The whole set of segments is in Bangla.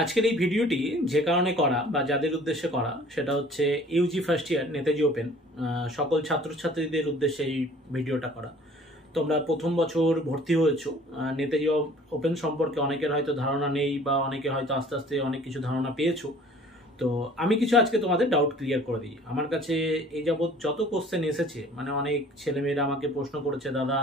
আজকের এই ভিডিওটি যে কারণে করা বা যাদের উদ্দেশ্যে করা সেটা হচ্ছে Yuji first year Netaji open সকল ছাত্রছাত্রীদের উদ্দেশ্যে এই ভিডিওটা করা। তোমরা প্রথম বছর ভর্তি হয়েছো, নেতাজি ওপেন সম্পর্কে অনেকের হয়তো ধারণা নেই বা অনেকে হয়তো আস্তে আস্তে অনেক কিছু ধারণা পেয়েছো। তো আমি কিছু আজকে তোমাদের ডাউট ক্লিয়ার করে দিই। আমার কাছে এই যাবৎ যত কোশ্চেন এসেছে, মানে অনেক ছেলেমেয়েরা আমাকে প্রশ্ন করেছে, দাদা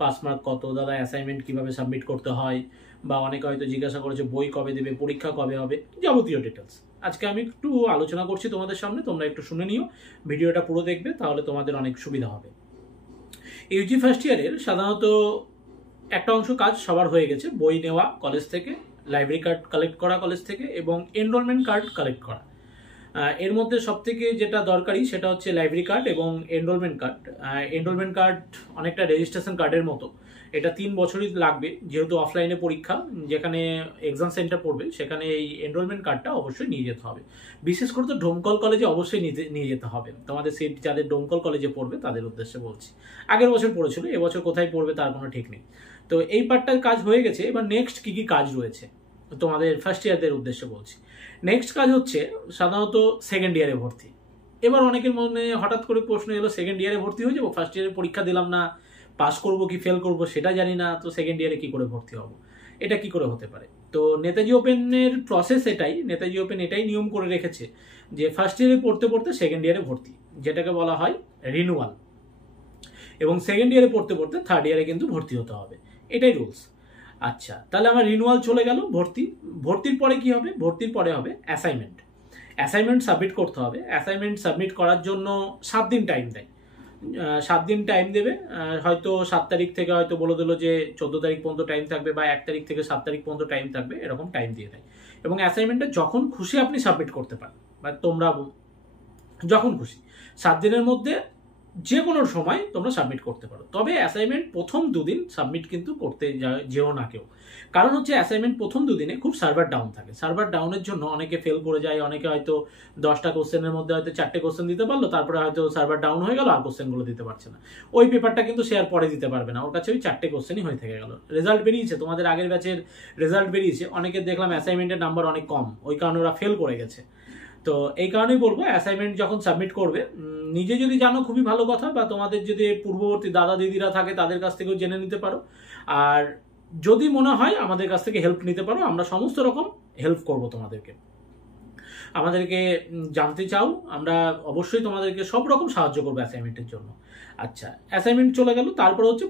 পাস মার্ক কত, দাদা অ্যাসাইনমেন্ট কিভাবে সাবমিট করতে হয়, বা অনেকে হয়তো জিজ্ঞাসা করেছে বই কবে দেবে, পরীক্ষা কবে হবে, যাবতীয় ডিটেলস আজকে আমি একটু আলোচনা করছি তোমাদের সামনে। তোমরা একটু শুনে নিও, ভিডিওটা পুরো দেখবে, তাহলে তোমাদের অনেক সুবিধা হবে। ইউজি ফার্স্ট ইয়ারের সাধারণত একটা অংশ কাজ সবার হয়ে গেছে, বই নেওয়া কলেজ থেকে, লাইব্রেরি কার্ড কালেক্ট করা কলেজ থেকে, এবং এনরোলমেন্ট কার্ড কালেক্ট করা। এর মধ্যে সবথেকে যেটা দরকারি সেটা হচ্ছে লাইব্রেরি কার্ড এবং এনরোলমেন্ট কার্ড। এনরোলমেন্ট কার্ড অনেকটা রেজিস্ট্রেশন কার্ডের মতো, এটা 3 বছরই লাগবে, যেহেতু অফলাইনে পরীক্ষা, যেখানে এক্সাম সেন্টার পড়বে সেখানে এই এনরোলমেন্ট কার্ডটা অবশ্যই নিয়ে যেতে হবে। বিশেষ করে তো ডোমকল কলেজে অবশ্যই নিয়ে যেতে হবে। তোমাদের সিট যাদের ডোমকল কলেজে পড়বে তাদের উদ্দেশ্যে বলছি। আগের বছর পড়েছিল, এবছর কোথায় পড়বে তার কোনো ঠিক নেই। তো এই পার্টটার কাজ হয়ে গেছে, এবার নেক্সট কি কি কাজ রয়েছে তোমাদের ফার্স্ট ইয়ারদের উদ্দেশ্যে বলছি। নেক্সট কাজ হচ্ছে সাধারণত সেকেন্ড ইয়ারে ভর্তি। এবার অনেকের মনে হঠাৎ করে প্রশ্ন এলো, সেকেন্ড ইয়ারে ভর্তি হয়ে যাবো, ফার্স্ট ইয়ারে পরীক্ষা দিলাম না, পাস করবো কি ফেল করবো সেটা জানি না, তো সেকেন্ড ইয়ারে কি করে ভর্তি হবো, এটা কি করে হতে পারে? তো নেতাজি ওপেনের প্রসেস এটাই, নেতাজি ওপেন এটাই নিয়ম করে রেখেছে যে ফার্স্ট ইয়ারে পড়তে পড়তে সেকেন্ড ইয়ারে ভর্তি, যেটাকে বলা হয় রিনুয়াল, এবং সেকেন্ড ইয়ারে পড়তে পড়তে থার্ড ইয়ারে কিন্তু ভর্তি হতে হবে, এটাই রুলস। আচ্ছা, তাহলে আমার রিনুয়াল চলে গেল, ভর্তির পরে কি হবে? ভর্তির পরে হবে অ্যাসাইনমেন্ট সাবমিট করতে হবে। অ্যাসাইনমেন্ট সাবমিট করার জন্য 7 দিন টাইম দেয়। 7 দিন টাইম দেবে, হয়তো 7 তারিখ থেকে হয়তো বলে দিল যে 14 তারিখ পর্যন্ত টাইম থাকবে, বা 1 তারিখ থেকে 7 তারিখ পর্যন্ত টাইম থাকবে, এরকম টাইম দিয়ে দেয়। এবং অ্যাসাইনমেন্টটা যখন খুশি আপনি সাবমিট করতে পারেন, বা তোমরা যখন খুশি 7 দিনের মধ্যে যে কোনো সময় তোমরা সাবমিট করতে পারো। তবে অ্যাসাইনমেন্ট প্রথম 2 দিন সাবমিট কিন্তু করতে যেও না কেউ, কারণ হচ্ছে অ্যাসাইনমেন্ট প্রথম 2 দিনে খুব সার্ভার ডাউন থাকে। সার্ভার ডাউনের জন্য অনেকে ফেল করে যায়, অনেকে হয়তো 10টা কোশ্চেনের মধ্যে হয়তো 4টে কোশ্চেন দিতে পারলো, তারপরে হয়তো সার্ভার ডাউন হয়ে গেল আর কোশ্চেনগুলো দিতে পারছে না। ওই পেপারটা কিন্তু সে আর পরে দিতে পারবে না, ওর কাছে ওই 4টে কোশ্চেনই হয়ে থেকে গেল। রেজাল্ট বেরিয়েছে, তোমাদের আগের ব্যাচের রেজাল্ট বেরিয়েছে, অনেকে দেখলাম অ্যাসাইনমেন্টের নাম্বার অনেক কম, ওই কারণে ওরা ফেল করে গেছে। তো এই কারণেই বলবো, অ্যাসাইনমেন্ট যখন সাবমিট করবে, নিজে যদি জানো খুবই ভালো কথা, বা তোমাদের যদি পূর্ববর্তী দাদা দিদিরা থাকে তাদের কাছ থেকেও জেনে নিতে পারো। আর যদি মনে হয় আমাদের কাছ থেকে হেল্প নিতে পারো, আমরা সমস্ত রকম হেল্প করব তোমাদেরকে। আমাদেরকে জানতে চাও, আমরা অবশ্যই তোমাদেরকে সব রকম সাহায্য করবো অ্যাসাইনমেন্টের জন্য। আচ্ছা, অ্যাসাইনমেন্ট চলে গেল, তারপরে হচ্ছে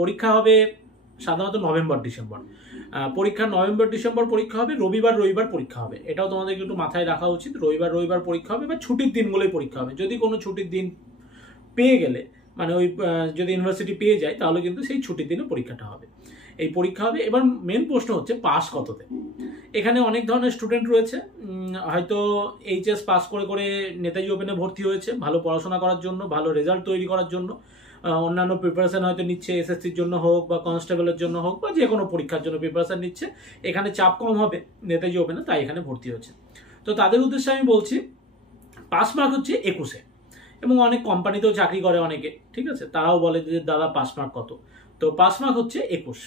পরীক্ষা হবে সাধারণত নভেম্বর-ডিসেম্বর। নভেম্বর-ডিসেম্বর পরীক্ষা হবে, রবিবার পরীক্ষা হবে, এটাও তোমাদেরকে একটু মাথায় রাখা উচিত। রবিবার পরীক্ষা হবে, বা ছুটির দিনগুলোই পরীক্ষা হবে। যদি কোনো ছুটির দিন পেয়ে গেলে, মানে ওই যদি ইউনিভার্সিটি পেয়ে যায়, তাহলে কিন্তু সেই ছুটির দিনে পরীক্ষাটা হবে, এই পরীক্ষা হবে। এবার মেন প্রশ্ন হচ্ছে পাস কততে। এখানে অনেক ধরনের স্টুডেন্ট রয়েছে, হয়তো এইচএস পাস করে করে নেতাজি ওপেনে ভর্তি হয়েছে, ভালো পড়াশোনা করার জন্য, ভালো রেজাল্ট তৈরি করার জন্য, অন্যান্য প্রিপারেশন হয়তো নিচ্ছে, এসএসসির জন্য হোক বা কনস্টেবলের জন্য হোক, বা যে কোনো পরীক্ষার জন্য প্রিপারেশন নিচ্ছে। এখানে চাপ কম হবে নেতাজি ওপেনে, তাই এখানে ভর্তি হচ্ছে। তো তাদের উদ্দেশ্যে আমি বলছি, পাস মার্ক হচ্ছে 21, এবং অনেক কোম্পানিতেও চাকরি করে অনেকে, ঠিক আছে, তারাও বলে যে দাদা পাস মার্ক কত। তো পাস মার্ক হচ্ছে 21।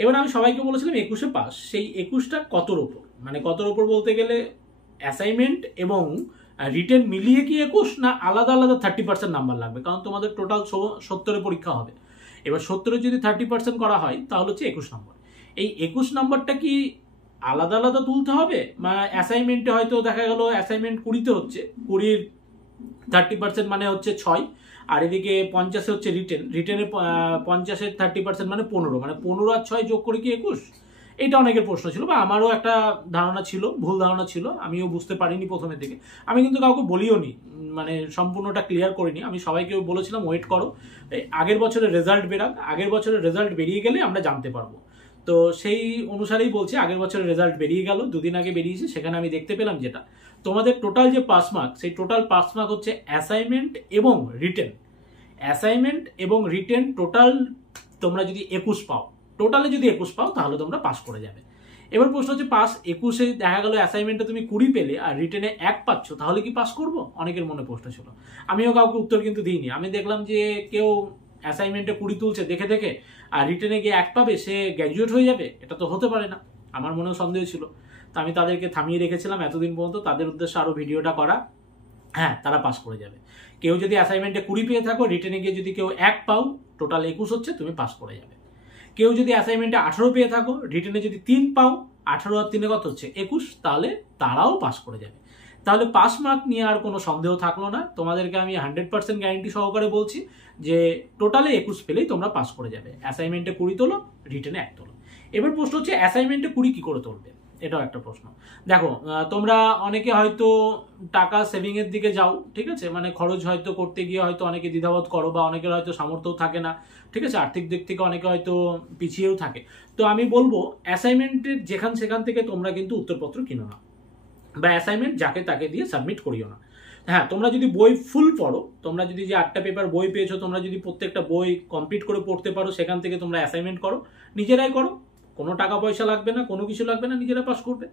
এবার আমি সবাইকে বলেছিলাম 21-এ পাস, সেই 21টা কতর ওপর, মানে কতর ওপর বলতে গেলে অ্যাসাইনমেন্ট এবং রিটেন মিলিয়ে কি 21, না আলাদা আলাদা 30% নাম্বার লাগবে? কারণ তোমাদের টোটাল 70-এ পরীক্ষা হবে। এবার 70-এ যদি 30% করা হয় তাহলে হচ্ছে 21 নম্বর। এই 21 নম্বরটা কি আলাদা আলাদা তুলতে হবে? অ্যাসাইনমেন্টে হয়তো দেখা গেল অ্যাসাইনমেন্ট 20-তে হচ্ছে, 20-র 30% মানে হচ্ছে 6, আর এদিকে 50-এ হচ্ছে রিটেনে 50-এর 30% মানে 15, মানে 15 আর 6 যোগ করে কি 21? এটা অনেকের প্রশ্ন ছিল, বা আমারও একটা ধারণা ছিল, ভুল ধারণা ছিল, আমিও বুঝতে পারিনি প্রথমে থেকে। আমি কিন্তু কাউকে বলিও নি, মানে সম্পূর্ণটা ক্লিয়ার করিনি। আমি সবাইকে বলেছিলাম ওয়েট করো, আগের বছরের রেজাল্ট বেরাক, আগের বছরের রেজাল্ট বেরিয়ে গেলে আমরা জানতে পারবো। তো সেই অনুসারেই বলছি, আগের বছরের রেজাল্ট বেরিয়ে গেল, 2 দিন আগে বেরিয়েছে, সেখানে আমি দেখতে পেলাম যেটা তোমাদের টোটাল যে পাস মার্ক, সেই টোটাল পাস মার্ক হচ্ছে অ্যাসাইনমেন্ট এবং রিটেন টোটাল তোমরা যদি 21 পাও, টোটালে যদি 21 পাও তাহলে তোমরা পাস করে যাবে। এবার প্রশ্ন হচ্ছে, পাস 21-এ দেখা গেল অ্যাসাইনমেন্টে তুমি 20 পেলে আর রিটেনে 1 পাচ্ছ, তাহলে কি পাস করবো? অনেকের মনে প্রশ্ন ছিল, আমিও কাউকে উত্তর কিন্তু দিইনি। আমি দেখলাম যে কেউ অ্যাসাইনমেন্টে 20 তুলছে দেখে দেখে, আর রিটেনে গিয়ে 1 পাবে, সে গ্র্যাজুয়েট হয়ে যাবে, এটা তো হতে পারে না, আমার মনেও সন্দেহ ছিল। তো আমি তাদেরকে থামিয়ে রেখেছিলাম এতদিন পর্যন্ত, তাদের উদ্দেশ্যে আরও ভিডিওটা করা। হ্যাঁ, তারা পাস করে যাবে। কেউ যদি অ্যাসাইনমেন্টে 20 পেয়ে থাকো, রিটেনে গিয়ে যদি কেউ 1 পাও, টোটাল 21 হচ্ছে, তুমি পাস করে যাবে। কেউ যদি অ্যাসাইনমেন্টে 18 পেয়ে থাকো, রিটেনে যদি 3 পাও, 18 আর 3 কত হচ্ছে 21, তাহলে তারাও পাস করে যাবে। তাহলে পাস মার্ক নিয়ে আর কোনো সন্দেহ থাকলো না। তোমাদেরকে আমি 100% গ্যারেন্টি সহকারে বলছি যে টোটালে 21 পেলেই তোমরা পাস করে যাবে। অ্যাসাইনমেন্টে 20 তোলো, রিটেনে 1 তোলো। এবার প্রশ্ন হচ্ছে অ্যাসাইনমেন্টে 20 কি করে তুলবে, এটাও একটা প্রশ্ন। দেখো, তোমরা অনেকে হয়তো টাকা সেভিং এর দিকে যাও, ঠিক আছে, মানে খরচ হয়তো করতে গিয়ে হয়তো অনেকে দ্বিধাবোধ করো, বা অনেকের হয়তো সামর্থ্যও থাকে না, ঠিক আছে, আর্থিক দিক থেকে অনেকে হয়তো পিছিয়েও থাকে। তো আমি বলবো অ্যাসাইনমেন্টের সেখান থেকে তোমরা কিন্তু উত্তরপত্র কিনো না, বা অ্যাসাইনমেন্ট যাকে তাকে দিয়ে সাবমিট করিও না। হ্যাঁ, তোমরা যদি বই ফুল পড়ো, তোমরা যদি যে 8টা পেপার বই পেয়েছো, তোমরা যদি প্রত্যেকটা বই কমপ্লিট করে পড়তে পারো, সেখান থেকে তোমরা অ্যাসাইনমেন্ট করো, নিজেরাই করো, কোনো টাকা পয়সা লাগবে না, কোনো কিছু লাগবে না, নিজেরা পাস করবে।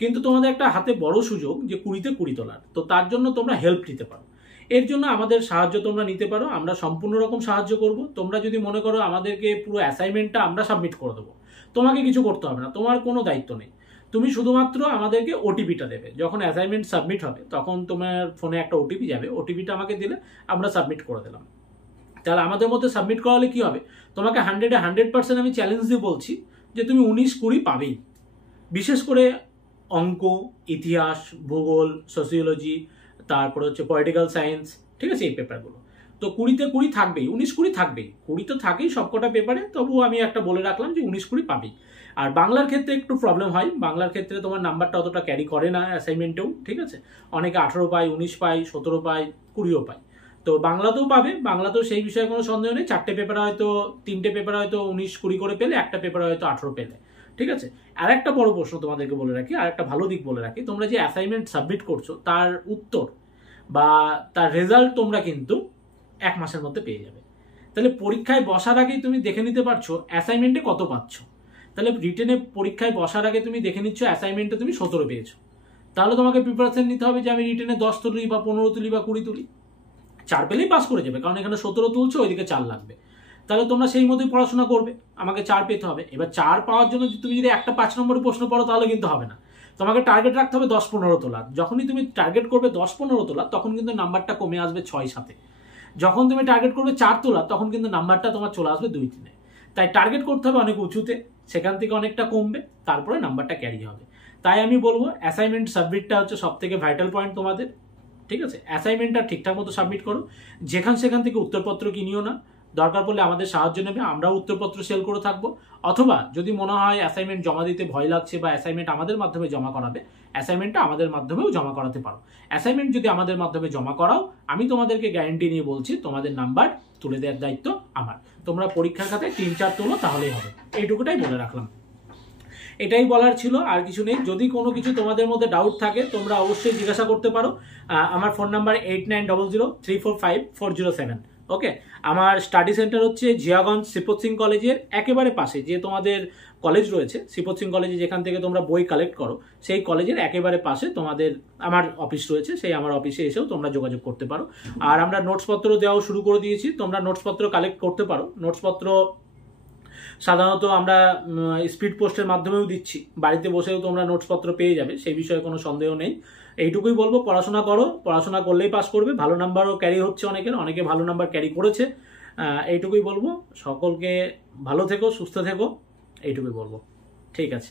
কিন্তু তোমাদের একটা হাতে বড় সুযোগ যে 20তে 20 তোলার, তো তার জন্য তোমরা হেল্প নিতে পারো। এর জন্য আমাদের সাহায্য তোমরা নিতে পারো, আমরা সম্পূর্ণ রকম সাহায্য করব। তোমরা যদি মনে করো আমাদেরকে পুরো অ্যাসাইনমেন্টটা আমরা সাবমিট করে দেবো, তোমাকে কিছু করতে হবে না, তোমার কোনো দায়িত্ব নেই। তুমি শুধুমাত্র আমাদেরকে ওটিপিটা দেবে। যখন অ্যাসাইনমেন্ট সাবমিট হবে তখন তোমার ফোনে একটা ওটিপি যাবে, ওটিপিটা আমাকে দিলে আমরা সাবমিট করে দিলাম। তাহলে আমাদের মধ্যে সাবমিট করালে কি হবে, তোমাকে 100% আমি চ্যালেঞ্জ দিয়ে বলছি যে তুমি 19-20 পাবেই। বিশেষ করে অঙ্ক, ইতিহাস, ভূগোল, সোসিওলজি, তারপরে হচ্ছে পলিটিক্যাল সায়েন্স, ঠিক আছে, এই পেপারগুলো। তো 20তে 20 থাকবেই, 19-20 থাকবেই, 20 তো থাকেই সবকটা পেপারে, তবুও আমি একটা বলে রাখলাম যে 19-20 পাবেই। আর বাংলার ক্ষেত্রে একটু প্রবলেম হয়, বাংলার ক্ষেত্রে তোমার নাম্বারটা অতটা ক্যারি করে না অ্যাসাইনমেন্টেও, ঠিক আছে, অনেকে 18 পায়, 19 পায়, 17 পায়, 20ও পায়। তো বাংলাতেও পাবে, বাংলাতেও সেই বিষয়ে কোনো সন্দেহ নেই। 4টে পেপারে হয়তো 3টে পেপারে হয়তো 19-20 করে পেলে, একটা পেপারে হয়তো 18 পেলে, ঠিক আছে। আর একটা বড় প্রশ্ন তোমাদেরকে বলে রাখি, আর একটা ভালো দিক বলে রাখি, তোমরা যে অ্যাসাইনমেন্ট সাবমিট করছো তার উত্তর বা তার রেজাল্ট তোমরা কিন্তু 1 মাসের মধ্যে পেয়ে যাবে। তাহলে পরীক্ষায় বসার আগেই তুমি দেখে নিতে পারছো অ্যাসাইনমেন্টে কত পাচ্ছ। তাহলে রিটেনে পরীক্ষায় বসার আগে তুমি দেখে নিচ্ছ অ্যাসাইনমেন্টে তুমি 17 পেয়েছো, তাহলে তোমাকে প্রিপারেশন নিতে হবে যে আমি রিটেনে 10 তুলি বা 15 তুলি বা 20 তুলি। 4 পেলেই পাস করে যাবে, কারণ এখানে 17 তুলছো, ওইদিকে 4 লাগবে। তাহলে তোমরা সেই মতোই পড়াশোনা করবে, আমাকে 4 পেতে হবে। এবার 4 পাওয়ার জন্য তুমি যদি একটা 5 নম্বরের প্রশ্ন পড়ো তাহলে কিন্তু হবে না, তোমাকে টার্গেট রাখতে হবে 10-15 তোলার। যখনই তুমি টার্গেট করবে 10-15 তোলার, তখন কিন্তু নাম্বারটা কমে আসবে 6-7-এ। যখন তুমি টার্গেট করবে 4 তোলার, তখন কিন্তু নাম্বারটা তোমার চলে আসবে 2-3-এ। তাই টার্গেট করতে হবে অনেক উঁচুতে, সেখান থেকে অনেকটা কমবে, তারপরে নাম্বারটা ক্যারি হবে। তাই আমি বলবো অ্যাসাইনমেন্ট সাবমিটটা হচ্ছে সব থেকে ভাইটাল পয়েন্ট তোমাদের, ঠিক আছে। অ্যাসাইনমেন্টটা ঠিকঠাক মতো সাবমিট করো, সেখান থেকে উত্তরপত্র কিনিও না। দরকার পড়লে আমাদের সাহায্য নেবে, আমরাও উত্তরপত্র সেল করে থাকবো। অথবা যদি মনে হয় অ্যাসাইনমেন্ট জমা দিতে ভয় লাগছে বা অ্যাসাইনমেন্ট আমাদের মাধ্যমে জমা করাবে, অ্যাসাইনমেন্টটা আমাদের মাধ্যমেও জমা করাতে পারো। অ্যাসাইনমেন্ট যদি আমাদের মাধ্যমে জমা করাও, আমি তোমাদেরকে গ্যারান্টি নিয়ে বলছি তোমাদের নাম্বার তুলে দেওয়ার দায়িত্ব আমার। তোমরা পরীক্ষার খাতায় 3-4 তোলো, তাহলেই হবে। এইটুকুটাই বলে রাখলাম, এটাই বলার ছিল, আর কিছু নেই। যদি কোনো কিছু তোমাদের মধ্যে ডাউট থাকে তোমরা অবশ্যই জিজ্ঞাসা করতে পারো। আমার ফোন নাম্বার 8900345407। ওকে, আমার স্টাডি সেন্টার হচ্ছে জিয়াগঞ্জ শ্রীপদ সিং কলেজের একেবারে পাশে, যে তোমাদের কলেজ রয়েছে শ্রীপদ সিং কলেজে, যেখান থেকে তোমরা বই কালেক্ট করো, সেই কলেজের একেবারে পাশে তোমাদের আমার অফিস রয়েছে। সেই আমার অফিসে এসেও তোমরা যোগাযোগ করতে পারো। আর আমরা নোটসপত্র দেওয়াও শুরু করে দিয়েছি, তোমরা নোটসপত্র কালেক্ট করতে পারো। নোটসপত্র সাধারণত আমরা স্পিড পোস্টের মাধ্যমেও দিচ্ছি, বাড়িতে বসেও তোমরা নোটসপত্র পেয়ে যাবে, সেই বিষয়ে কোনো সন্দেহ নেই। এইটুকুই বলবো, পড়াশোনা করো, পড়াশোনা করলেই পাস করবে। ভালো নাম্বারও ক্যারি হচ্ছে অনেকে ভালো নাম্বার ক্যারি করেছে। এইটুকুই বলবো, সকলকে ভালো থেকো, সুস্থ থেকো, এইটুকুই বলবো। ঠিক আছে।